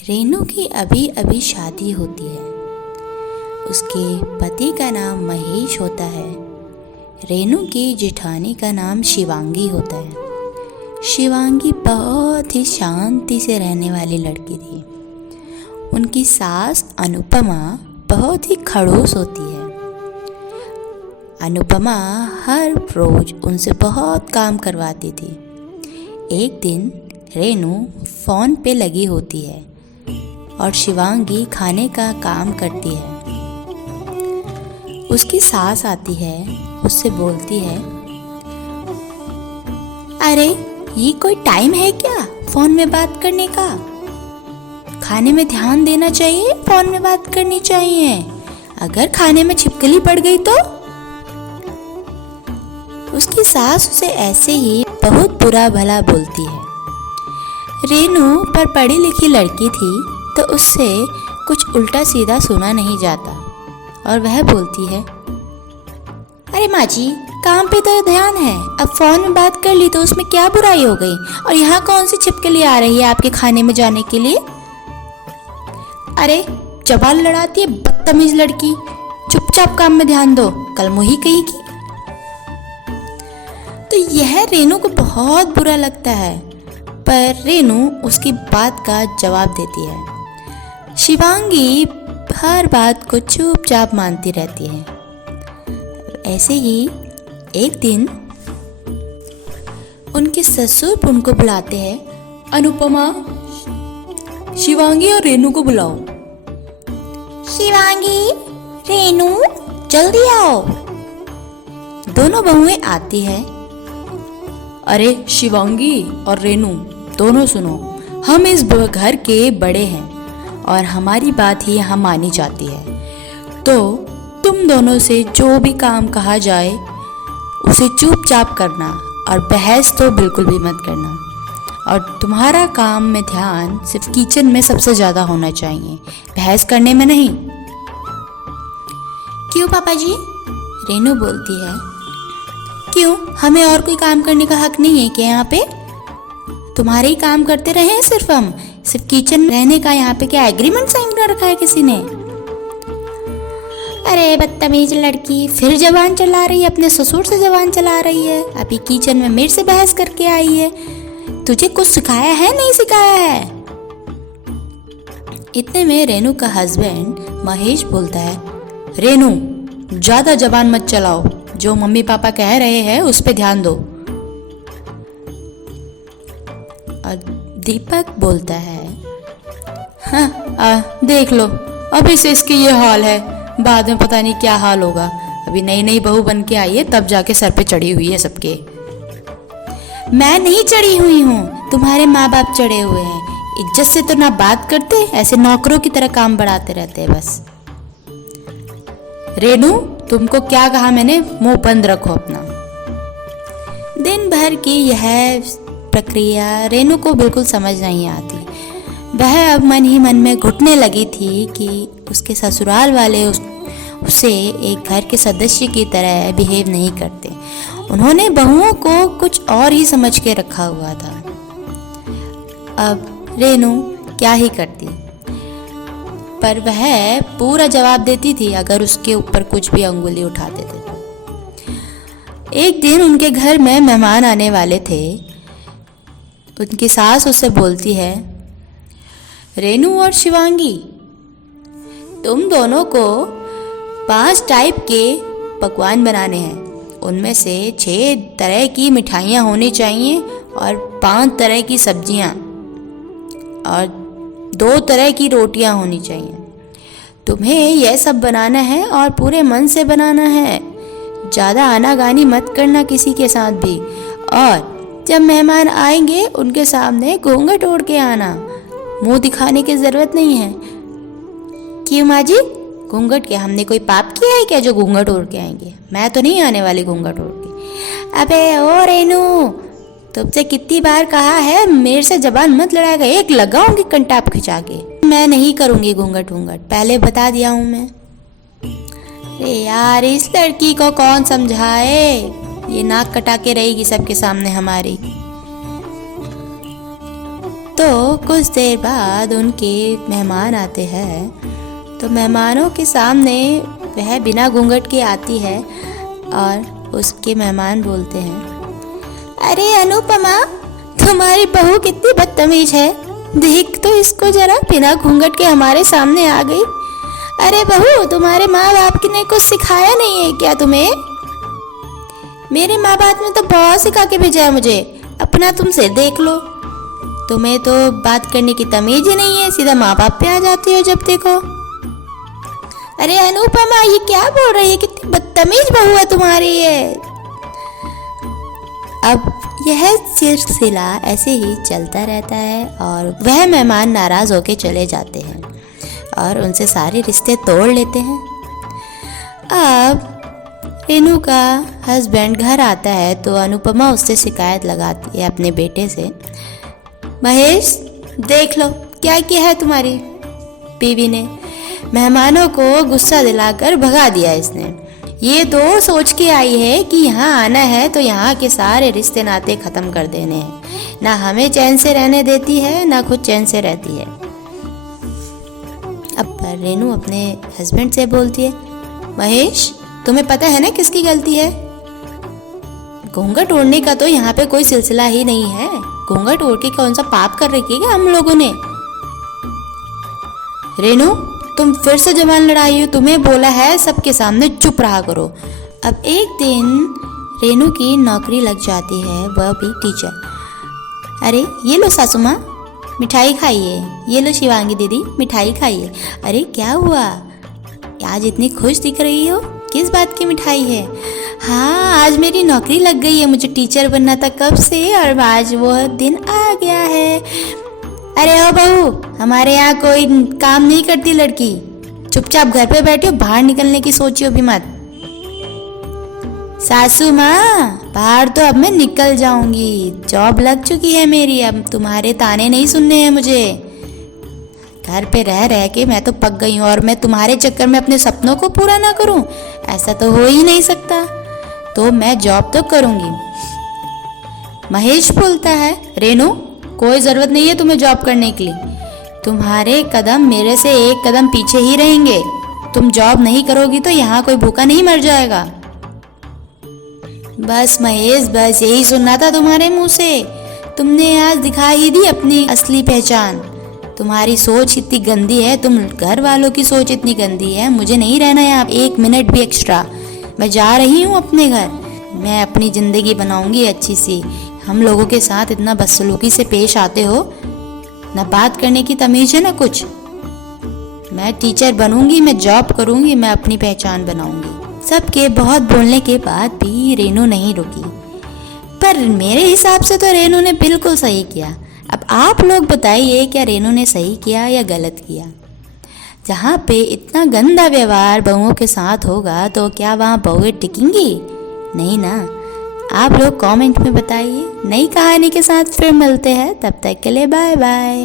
रेनू की अभी अभी शादी होती है। उसके पति का नाम महेश होता है। रेनू की जेठानी का नाम शिवांगी होता है। शिवांगी बहुत ही शांति से रहने वाली लड़की थी। उनकी सास अनुपमा बहुत ही खड़ूस होती है। अनुपमा हर रोज उनसे बहुत काम करवाती थी। एक दिन रेनू फ़ोन पे लगी होती है और शिवांगी खाने का काम करती है। उसकी सास आती है, उससे बोलती है, अरे ये कोई टाइम है क्या फ़ोन में बात करने का? खाने में ध्यान देना चाहिए, फ़ोन में बात करनी चाहिए। अगर खाने में छिपकली पड़ गई तो? उसकी सास उसे ऐसे ही बहुत बुरा भला बोलती है। रेनू पर पढ़ी लिखी लड़की थी तो उससे कुछ उल्टा सीधा सुना नहीं जाता और वह बोलती है, अरे माँ जी, काम पे तो ध्यान है, अब फ़ोन में बात कर ली तो उसमें क्या बुराई हो गई? और यहाँ कौन सी छिपकली आ रही है आपके खाने में जाने के लिए? अरे जबान लड़ाती है बदतमीज लड़की, चुपचाप काम में ध्यान दो, कल मुही कहेगी। तो यह रेनू को बहुत बुरा लगता है, पर रेनू उसकी बात का जवाब देती है। शिवांगी हर बात को चुपचाप मानती रहती है। ऐसे ही एक दिन उनके ससुर उनको बुलाते हैं, अनुपमा, शिवांगी और रेनू को बुलाओ। शिवांगी, रेनू, जल्दी आओ। दोनों बहुएं आती है। अरे शिवांगी और रेनू, दोनों सुनो, हम इस घर के बड़े हैं और हमारी बात ही यहाँ मानी जाती है। तो तुम दोनों से जो भी काम कहा जाए उसे चुपचाप करना और बहस तो बिल्कुल भी मत करना। और तुम्हारा काम में ध्यान सिर्फ किचन में सबसे ज़्यादा होना चाहिए, बहस करने में नहीं। क्यों पापा जी? रेनू बोलती है, क्यों, हमें और कोई काम करने का हक नहीं है क्या यहाँ पे? तुम्हारे ही काम करते रहे हैं सिर्फ हम, सिर्फ किचन में रहने का यहाँ पे क्या एग्रीमेंट साइन कर रखा है किसी ने? अरे बदतमीज लड़की, फिर जबान चला रही है, अपने ससुर से जबान चला रही है, अभी किचन में मेरे से बहस करके आई है। तुझे कुछ सिखाया है, नहीं सिखाया है? इतने में रेनू का हस्बैंड महेश बोलता है, रेनू ज्यादा जबान मत चलाओ, जो मम्मी पापा कह रहे हैं उस पे ध्यान दो। और दीपक बोलता है, हाँ देख लो, अभी से इसकी ये हाल है, बाद में पता नहीं क्या हाल होगा। अभी नई नई बहू बन के आई है, तब जाके सर पे चढ़ी हुई है सबके। मैं नहीं चढ़ी हुई हूँ, तुम्हारे माँ बाप चढ़े हुए हैं। इज्जत से तो ना बात करते, ऐसे नौकरों की तरह काम बढ़ाते रहते हैं बस। रेनू, तुमको क्या कहा मैंने, मुंह बंद रखो अपना। दिन भर की यह प्रक्रिया रेनू को बिल्कुल समझ नहीं आती। वह अब मन ही मन में घुटने लगी थी कि उसके ससुराल वाले उसे एक घर के सदस्य की तरह बिहेव नहीं करते। उन्होंने बहुओं को कुछ और ही समझ के रखा हुआ था। अब रेनू क्या ही करती, पर वह पूरा जवाब देती थी अगर उसके ऊपर कुछ भी अंगुली उठाते थे। एक दिन उनके घर में मेहमान आने वाले थे। उनकी सास उससे बोलती है, रेनू और शिवांगी, तुम दोनों को 5 टाइप के पकवान बनाने हैं। उनमें से 6 तरह की मिठाइयाँ होनी चाहिए और 5 तरह की सब्जियाँ और 2 तरह की रोटियां होनी चाहिए। तुम्हें यह सब बनाना है और पूरे मन से बनाना है। ज़्यादा आनाकानी मत करना किसी के साथ भी। और जब मेहमान आएंगे उनके सामने घूंघट ओढ़ के आना, मुंह दिखाने की ज़रूरत नहीं है। क्यों माँ जी, घूंघट क्या, हमने कोई पाप किया है क्या जो घूंघट ओढ़ के आएंगे? मैं तो नहीं आने वाली घूंघट ओढ़ के। अबे ओ रेनू, तुमसे कितनी बार कहा है मेरे से जबान मत लड़ाएगा, एक लगाऊंगी कंटाप खिंचा के। मैं नहीं करूंगी घूंघट वूंघट, पहले बता दिया हूं मैं। अरे यार, इस लड़की को कौन समझाए, ये नाक कटा के रहेगी सबके सामने हमारी। तो कुछ देर बाद उनके मेहमान आते हैं। तो मेहमानों के सामने वह बिना घूंघट के आती है और उसके मेहमान बोलते हैं, अरे अनुपमा, तुम्हारी बहू कितनी बदतमीज है, देख तो इसको जरा, बिना घूंघट के हमारे सामने आ गई। अरे बहू, तुम्हारे माँ बाप ने कुछ सिखाया नहीं है क्या तुम्हें? मेरे माँ बाप ने तो बहुत सिखा के भेजा है मुझे, अपना तुम सिर देख लो। तुम्हें तो बात करने की तमीज ही नहीं है, सीधा माँ बाप पे आ जाती हो जब देखो। अरे अनुपमा, ये क्या बोल रही है, कितनी बदतमीज बहू है तुम्हारी ये। अब यह सिलसिला ऐसे ही चलता रहता है और वह मेहमान नाराज होके चले जाते हैं और उनसे सारे रिश्ते तोड़ लेते हैं। अब रेनू का हस्बैंड घर आता है तो अनुपमा उससे शिकायत लगाती है अपने बेटे से, महेश, देख लो क्या किया है तुम्हारी बीवी ने, मेहमानों को गुस्सा दिलाकर भगा दिया इसने। ये तो सोच के आई है कि यहाँ आना है तो यहाँ के सारे रिश्ते नाते ख़त्म कर देने हैं, ना हमें चैन से रहने देती है ना खुद चैन से रहती है। अब रेनू अपने हस्बैंड से बोलती है, महेश, तुम्हें पता है ना किसकी गलती है? घूंघट ओढ़ने का तो यहाँ पे कोई सिलसिला ही नहीं है, घूंघट ओढ़ के कौन सा पाप कर रखी है हम लोगों ने? रेनू, तुम फिर से जबान लड़ाई हो, तुम्हें बोला है सबके सामने चुप रहा करो। अब एक दिन रेनू की नौकरी लग जाती है, वह भी टीचर। अरे ये लो सासू माँ, मिठाई खाइए, ये लो शिवांगी दीदी, मिठाई खाइए। अरे क्या हुआ, आज इतनी खुश दिख रही हो, किस बात की मिठाई है? हाँ, आज मेरी नौकरी लग गई है, मुझे टीचर बनना था कब से और आज वो दिन आ गया है। अरे ओ बहू, हमारे यहाँ कोई काम नहीं करती लड़की, चुपचाप घर पे बैठी हो, बाहर निकलने की सोचियो भी मत। सासू माँ, बाहर तो अब मैं निकल जाऊंगी, जॉब लग चुकी है मेरी, अब तुम्हारे ताने नहीं सुनने हैं मुझे। घर पे रह रह के मैं तो पक गई हूँ और मैं तुम्हारे चक्कर में अपने सपनों को पूरा ना करूँ, ऐसा तो हो ही नहीं सकता। तो मैं जॉब तो करूँगी। महेश बोलता है, रेनू, कोई ज़रूरत नहीं है तुम्हें जॉब करने के लिए, तुम्हारे कदम मेरे से एक कदम पीछे ही रहेंगे। तुम जॉब नहीं करोगी तो यहाँ कोई भूखा नहीं मर जाएगा। बस महेश, बस यही सुनना था तुम्हारे मुंह से, तुमने आज दिखा ही दी अपनी असली पहचान। तुम्हारी सोच इतनी गंदी है, तुम घर वालों की सोच इतनी गंदी है, मुझे नहीं रहना यहाँ एक मिनट भी एक्स्ट्रा। मैं जा रही हूँ अपने घर, मैं अपनी ज़िंदगी बनाऊंगी अच्छी सी। हम लोगों के साथ इतना बदसलूकी से पेश आते हो, ना बात करने की तमीज़ है ना कुछ। मैं टीचर बनूंगी, मैं जॉब करूंगी, मैं अपनी पहचान बनाऊंगी। सबके बहुत बोलने के बाद भी रेनू नहीं रुकी, पर मेरे हिसाब से तो रेनू ने बिल्कुल सही किया। अब आप लोग बताइए, क्या रेनू ने सही किया या गलत किया? जहाँ पे इतना गंदा व्यवहार बहुओं के साथ होगा तो क्या वहाँ बहुएं टिकेंगी? नहीं ना। आप लोग कमेंट में बताइए। नई कहानी के साथ फिर मिलते हैं, तब तक के लिए बाय बाय।